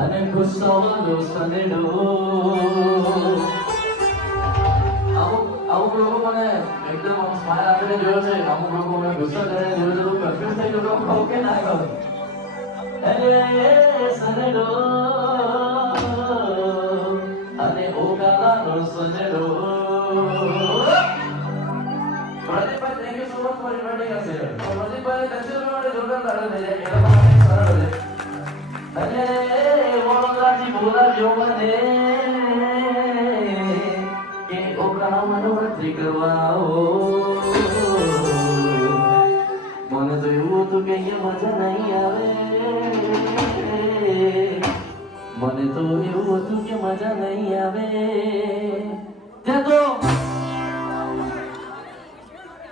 અને ગુસ્સો વાળો સનેડો અમુક લોકો મને એકદમ સ્માઈલ આપીને જોયો છે, અમુક લોકો મને ગુસ્સો કરીને જોયો છે, કન્ફ્યુઝ થઈ ગયો કહું કે ના કહું. સનેડો અને ઓગાળાનો સનેડો. પ્રદીપભાઈ, thank you so much for inviting us here. પ્રદીપભાઈ દક્ષિણ માટે જોરદાર તાળીઓ થઈ જાય, એના માટે સરળ છે. અને વડોદરાથી બોલાવજો મને કે ઓગાળાનો વરતી કરવા આવો. મને તો એવું હતું કે અહીંયા મજા નહીં આવે, મને તો એવું હતું કે મજા નહીં આવે. ત્યાં તો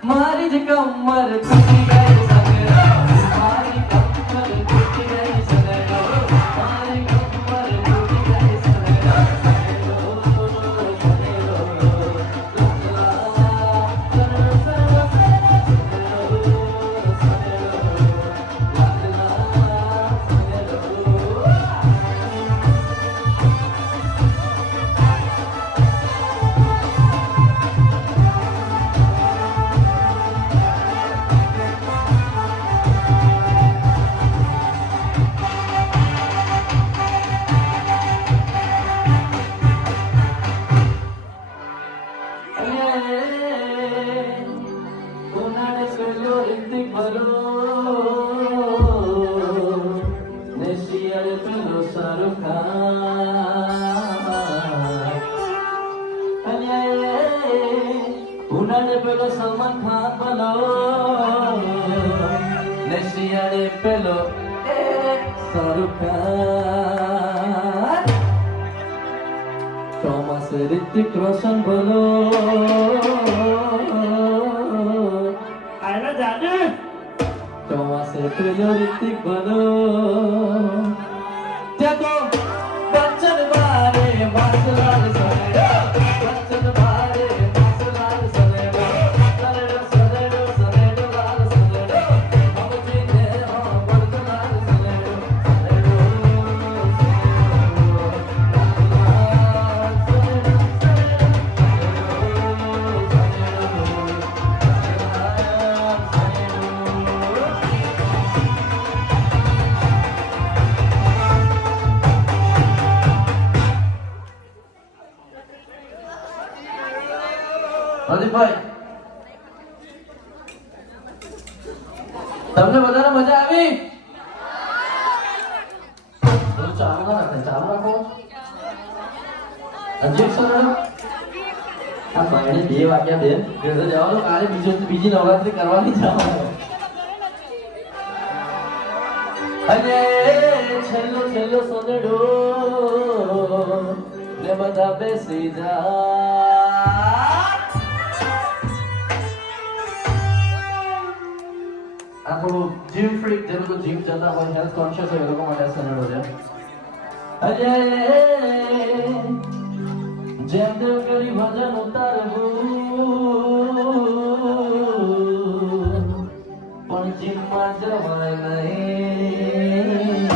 મારી જ કમર તૂટી ગઈ સનેડો, મારી કમર તૂટી ગઈ સનેડો, મારી કમર તૂટી ગઈ સનેડો. ઉનાળે પેલો સલમાન ખાન બનો ને શિયાળે પેલો શાહરુખ ખાન. ચોમાસે રિતિક રોશન બનો આયલા જાદુ. ચોમાસે પેલો રિતિક બનો. ત્યાં તો બચ્ચન બારે માસલાલ સનેડો, બચ્ચન બારે માસલાલ સનેડો, સનેડો સનેડો સનેડો લાલ સનેડો, મમજીને બરદલાલ સનેડો, સનેડો પ્રદીપભાઈ, તમને બધાને મજા આવી? ચાલુ ના રાખે, ચાલુ રાખો. અધ્યક્ષ આ ભાઈને 2 વાગ્યા બેન ઘરે જવાનું, કાલે બીજી નવરાત્રી કરવાની જવાનું. અને છેલ્લો છેલ્લો સનેડો ને બધા બેસી જા. આ થોડું જીમ ફ્રીક, જે લોકો જીમ જતા હોય, હેલ્થ કોન્શિયસ હોય, એ લોકો માટે સનેડો છે. અજય જેમ તેમ કરી વજન ઉતારવું, પણ જીમમાં જવાય નહીં.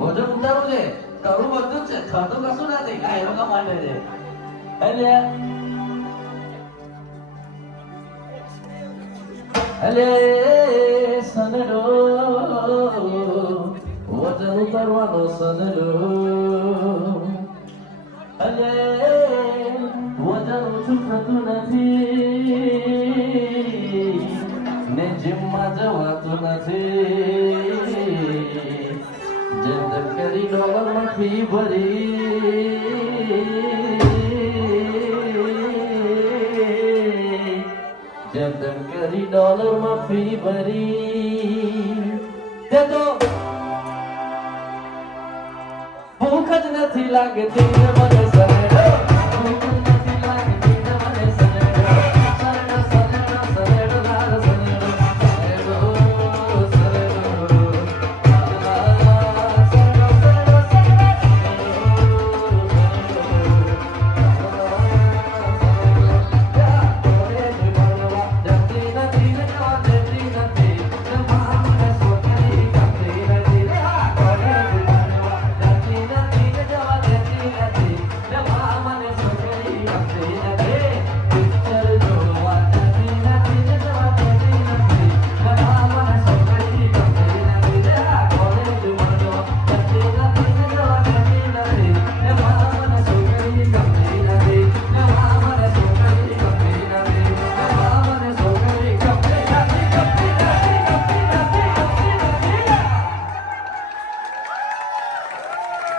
વજન ઉતારવું છે, કરવું બધું જ છે, થતું કશું નથી, આ એ લોકો માટે છે. અલે સનેડો વજન ઉતારવાનો સનેડો. અલે વજન ઓછું થતું નથી ને જીમમાં જવાતું નથી. જેમ તેમ કરી ડોલરમાં ફી ભરી, જેમ તેમ કરી ડોલરમાં ફી ભરી. તે તો ભૂખ જ નથી લાગતી મને